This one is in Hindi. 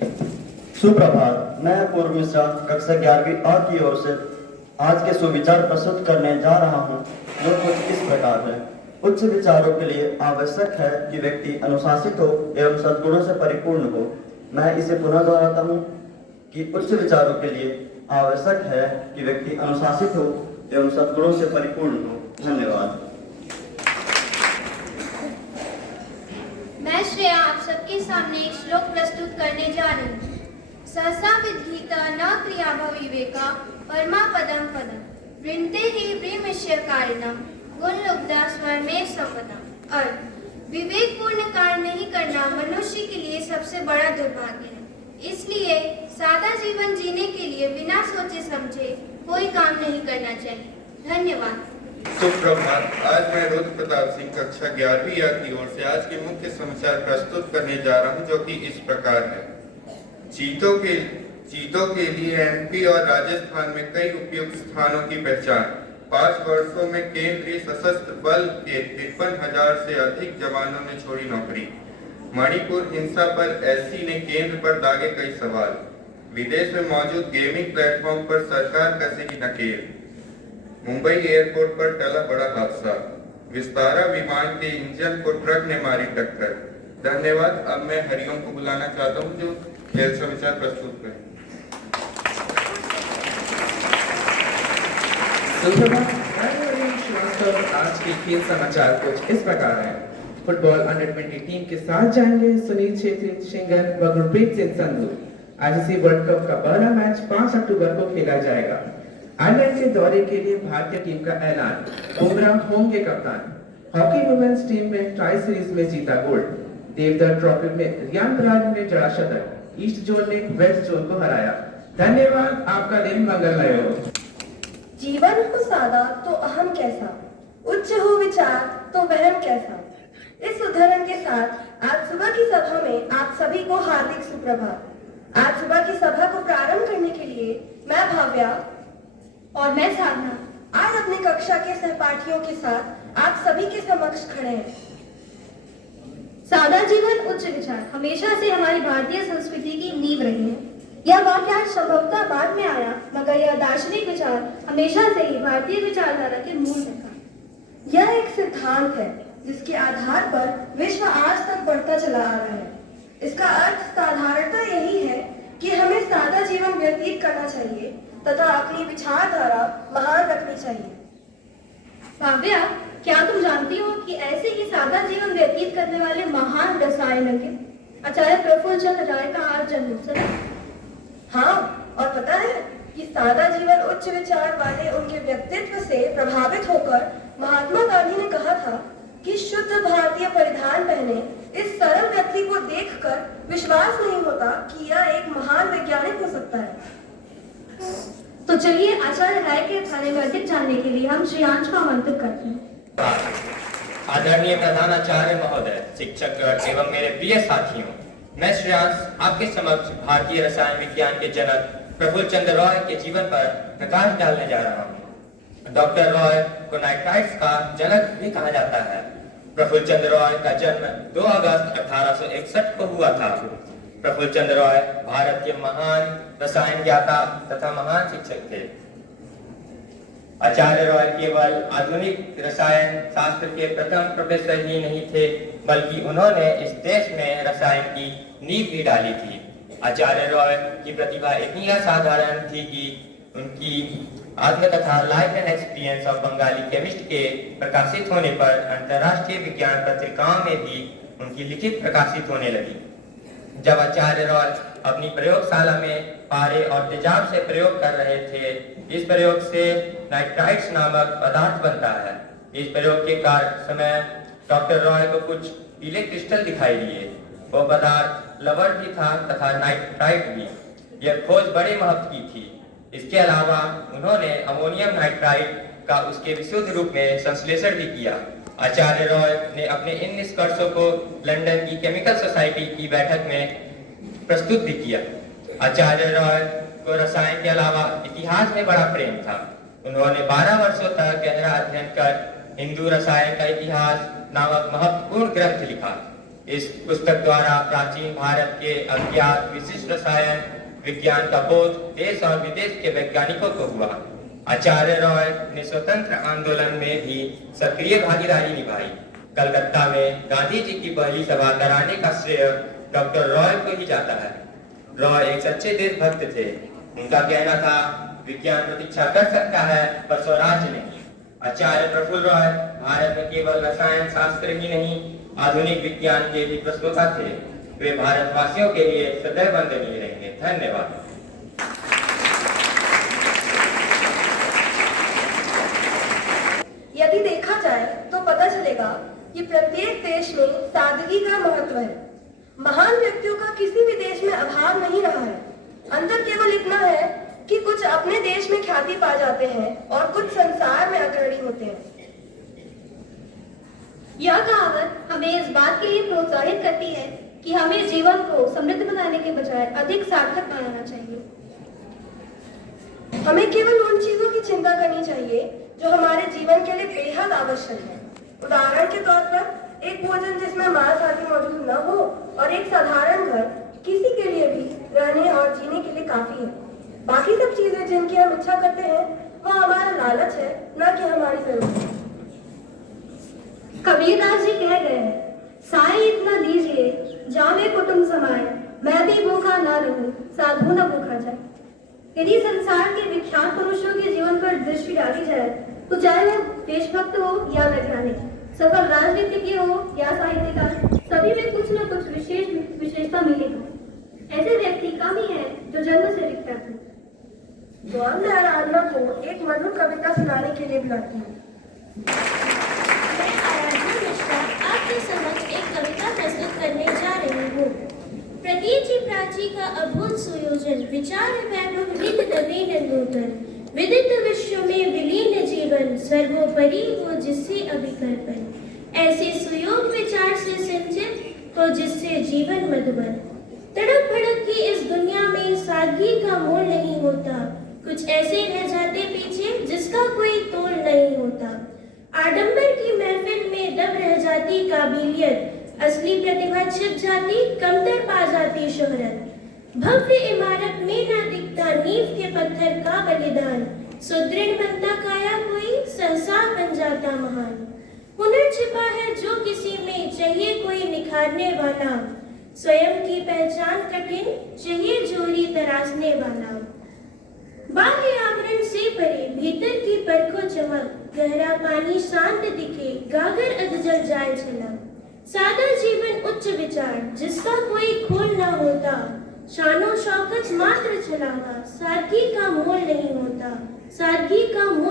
सुप्रभात। मैं पूर्व मिश्रा कक्षा 11वीं A की ओर से आज के सुविचार प्रस्तुत करने जा रहा हूँ, जो कुछ इस प्रकार है। उच्च विचारों के लिए आवश्यक है कि व्यक्ति अनुशासित हो एवं सद्गुणों से परिपूर्ण हो। मैं इसे पुनः दोहराता हूँ कि उच्च विचारों के लिए आवश्यक है कि व्यक्ति अनुशासित हो एवं सद्गुणों से परिपूर्ण हो। धन्यवाद। मैं श्रेया आप सबके सामने एक श्लोक प्रस्तुत करने जा रही हूँ। सहसा विधीता न क्रियाभ विवेका परमापदम पदम वृंते ही प्रेमस्य कारणम गुण लुब्धा स्वरमेव संपदम। अर्थ, विवेकपूर्ण कार्य नहीं करना मनुष्य के लिए सबसे बड़ा दुर्भाग्य है। इसलिए सादा जीवन जीने के लिए बिना सोचे समझे कोई काम नहीं करना चाहिए। धन्यवाद। सुप्रभात। आज मैं रुद्र प्रताप सिंह कक्षा 11वीं A की ओर से आज के मुख्य समाचार प्रस्तुत करने जा रहा हूं, जो कि इस प्रकार है। चीतों के लिए MP और राजस्थान में कई उपयुक्त स्थानों की पहचान। 5 वर्षों में केंद्रीय सशस्त्र बल के 53,000 से अधिक जवानों ने छोड़ी नौकरी। मणिपुर हिंसा पर SC ने केंद्र पर दागे कई सवाल। विदेश में मौजूद गेमिंग प्लेटफॉर्म पर सरकार कसेगी नकेल। मुंबई एयरपोर्ट पर टला बड़ा हादसा। विस्तारा विमान के इंजन को ट्रक ने मारी टक्कर। धन्यवाद। अब मैं हरिओम को बुलाना चाहता हूं, जो खेल समाचार प्रस्तुत करें। सुप्रभात। मैं हरिओम श्रीवास्तव। आज के खेल समाचार कुछ इस प्रकार हैं। फुटबॉल अंडर 20 टीम के साथ जाएंगे सुनील छेत्री, शिंगन व Gurpreet Singh Sandhu. ICC world cup का पहला मैच 5 अक्टूबर को खेला जाएगा। आयरलैंड के दौरे के लिए भारतीय टीम का ऐलान। बुमराह होंगे कप्तान। हॉकी वुमेन्स टीम में टाई सीरीज में जीता गोल्ड। देवधर ट्रॉफी में रियान पराग ने जड़ा शतक। ईस्ट जोन ने वेस्ट जोन को हराया। धन्यवाद। आपका दिन मंगलमय हो। जीवन हो सादा तो अहम कैसा, उच्च हो विचार तो वहम कैसा। इस उदाहरण के साथ आज सुबह की सभा में आप सभी को हार्दिक सुप्रभात। आज सुबह की सभा को प्रारंभ करने के लिए मैं भाव्या और मैं साधना आज अपनी कक्षा के सहपाठियों के साथ आप सभी के समक्ष खड़े हैं। सादा जीवन उच्च विचार हमेशा से हमारी भारतीय संस्कृति की नींव रही है। यह वाक्य आज संभवतः बाद में आया, मगर यह दार्शनिक विचार हमेशा से ही भारतीय विचारधारा के मूल में था। यह एक सिद्धांत है जिसके आधार पर विश्व आज तक बढ़ता चला आ रहा है। इसका अर्थ साधारणतः यही है कि हमें सादा जीवन व्यतीत करना चाहिए तथा अपनी विचारधारा महान रखनी चाहिए। भाव्या, क्या तुम जानती हो कि ऐसे ही सादा जीवन व्यतीत करने वाले महान रसायनज्ञ आचार्य प्रफुल्ल चंद्र राय का आज जन्मोत्सव है? हाँ, और पता है कि सादा जीवन उच्च विचार वाले उनके व्यक्तित्व से प्रभावित होकर महात्मा गांधी ने कहा था कि शुद्ध भारतीय परिधान पहने इस सरल व्यक्ति को देखकर विश्वास नहीं होता कि यह एक महान वैज्ञानिक हो सकता है। तो चलिए आचार्य राय के बारे में अधिक जानने के लिए हम श्रेयांश को आमंत्रित करते हैं। आदरणीय प्रधानाचार्य महोदय, शिक्षक एवं मेरे प्रिय साथियों, मैं श्रेयांश आपके समक्ष भारतीय रसायन विज्ञान के जनक प्रफुल्ल चंद्र रॉय के जीवन पर प्रकाश डालने जा रहा हूँ। डॉक्टर रॉय को नाइट्राइट्स का जनक भी कहा जाता है। प्रफुल्ल चंद्र रॉय का जन्म 2 अगस्त 1861 को हुआ था। प्रफुल्ल चंद्र रॉय भारत के महान रसायन ज्ञाता तथा महान शिक्षक थे। आचार्य रॉय केवल आधुनिक रसायन शास्त्र के प्रथम प्रोफेसर ही नहीं थे, बल्कि उन्होंने इस देश में रसायन की नींव भी डाली थी। आचार्य रॉय की प्रतिभा इतनी असाधारण थी कि उनकी आत्मकथा life and experience of Bengali chemist के प्रकाशित होने पर अंतर्राष्ट्रीय विज्ञान पत्रिकाओं में भी उनकी लिखित प्रकाशित होने लगी। जब आचार्य रॉय अपनी प्रयोगशाला में पारे और तेजाब से प्रयोग कर रहे थे, इस प्रयोग से नाइट्राइट्स नामक पदार्थ बनता है। इस प्रयोग के समय डॉक्टर रॉय को कुछ पीले क्रिस्टल दिखाई दिए। वो पदार्थ लवण भी था तथा नाइट्राइट भी। यह खोज बड़े महत्व की थी। इसके अलावा उन्होंने अमोनियम नाइट्राइट का उसके विशुद्ध रूप में संश्लेषण भी किया। आचार्य रॉय ने अपने इन निष्कर्षों को लंदन की केमिकल सोसाइटी की बैठक में प्रस्तुत भी किया। आचार्य रॉय को रसायन के अलावा इतिहास में बड़ा प्रेम था। उन्होंने 12 वर्षों तक गहरा अध्ययन कर हिंदू रसायन का इतिहास नामक महत्वपूर्ण ग्रंथ लिखा। इस पुस्तक द्वारा प्राचीन भारत के अज्ञात विशिष्ट रसायन विज्ञान का बोध देश और विदेश के वैज्ञानिकों को हुआ। आचार्य रॉय ने स्वतंत्र आंदोलन में भी सक्रिय भागीदारी निभाई। कलकत्ता में गांधी जी की पहली सभा कराने का श्रेय डॉक्टर रॉय को ही जाता है। रॉय एक सच्चे देशभक्त थे। उनका कहना था, विज्ञान प्रतीक्षा कर सकता है पर स्वराज्य नहीं। आचार्य प्रफुल्ल रॉय भारत में केवल रसायन शास्त्र ही नहीं, आधुनिक विज्ञान के भी प्रस्तोता थे। वे भारतवासियों के लिए सदैव वंदनीय रहेंगे। धन्यवाद। यदि देखा जाए तो पता चलेगा कि प्रत्येक देश में सादगी का महत्व है। महान व्यक्तियों का किसी भी देश में अभाव नहीं रहा है। अंतर केवल इतना है कि कुछ अपने देश में ख्याति पा जाते हैं और कुछ संसार में अग्रणी होते हैं। यह कहावत हमें इस बात के लिए प्रोत्साहित करती है कि हमें जीवन को समृद्ध बनाने के बजाय अधिक सार्थक बनाना चाहिए। हमें केवल उन चीजों की चिंता करनी चाहिए जो हमारे जीवन के लिए बेहद आवश्यक है। उदाहरण के तौर पर एक भोजन जिसमें मांस आदि मौजूद न हो और एक साधारण घर किसी के लिए भी रहने और जीने के लिए काफी है। बाकी सब चीजें जिनकी हम इच्छा करते हैं वह हमारा लालच है, न कि हमारी जरूरत है। कबीरदास जी कह गए हैं, साई इतना दीजिए जामे कुटुंब समाए, मैं भी भूखा ना रहूं साधु न भूखा जाए। यदि संसार के विख्यात पुरुषों के जीवन पर दृष्टि डाली जाए तो चाहे वह देशभक्त हो या वैज्ञानिक, सफल राजनीतिज्ञ हो या साहित्यकार, सभी में कुछ न कुछ विशेषता मिलेगी। ऐसे व्यक्ति कम ही है जो जन्म से विख्यात है। गौर में आराधना को एक मधुर कविता सुनाने के लिए बुलाती हूँ। मैं आराधना मिश्रा आपके समक्ष एक कविता प्रस्तुत करने जा रही हूँ। प्रतीचि प्राची का अद्भुत सुयोजन, विचार वैभव विविध नवीन नूतन, विदित विश्व में विलीन जीवन, सर्वोपरि हो जिससे अभिकल्पन। ऐसे सुयोग विचार से सिंचित हो जिससे जीवन मधुबन। तड़प भड़क की इस दुनिया में सादगी का मोल नहीं होता, कुछ ऐसे रह जाते पीछे जिसका कोई तोल नहीं होता। आडंबर की महफिल में दब रह जाती काबिलियत, असली प्रतिभा छिप जाती, कमतर पा जाती शोहरत। भव्य इमारत में ना दिखता नींव के पत्थर का बलिदान, सुदृढ़ बनता काया कोई सहसा बन जाता महान। हुनर छिपा है जो किसी में, चाहिए कोई निखारने वाला, स्वयं की पहचान कठिन, चाहिए जोरी तराशने वाला। बाह्य आवरण से परे भीतर की परखो चमक, गहरा पानी शांत दिखे, गागर अधजल जाए छलक। सादा जीवन उच्च विचार, जिसका कोई खोल ना होता, शानो शौकत मात्र छलावा, सादगी का मोल नहीं होता, सादगी का मोल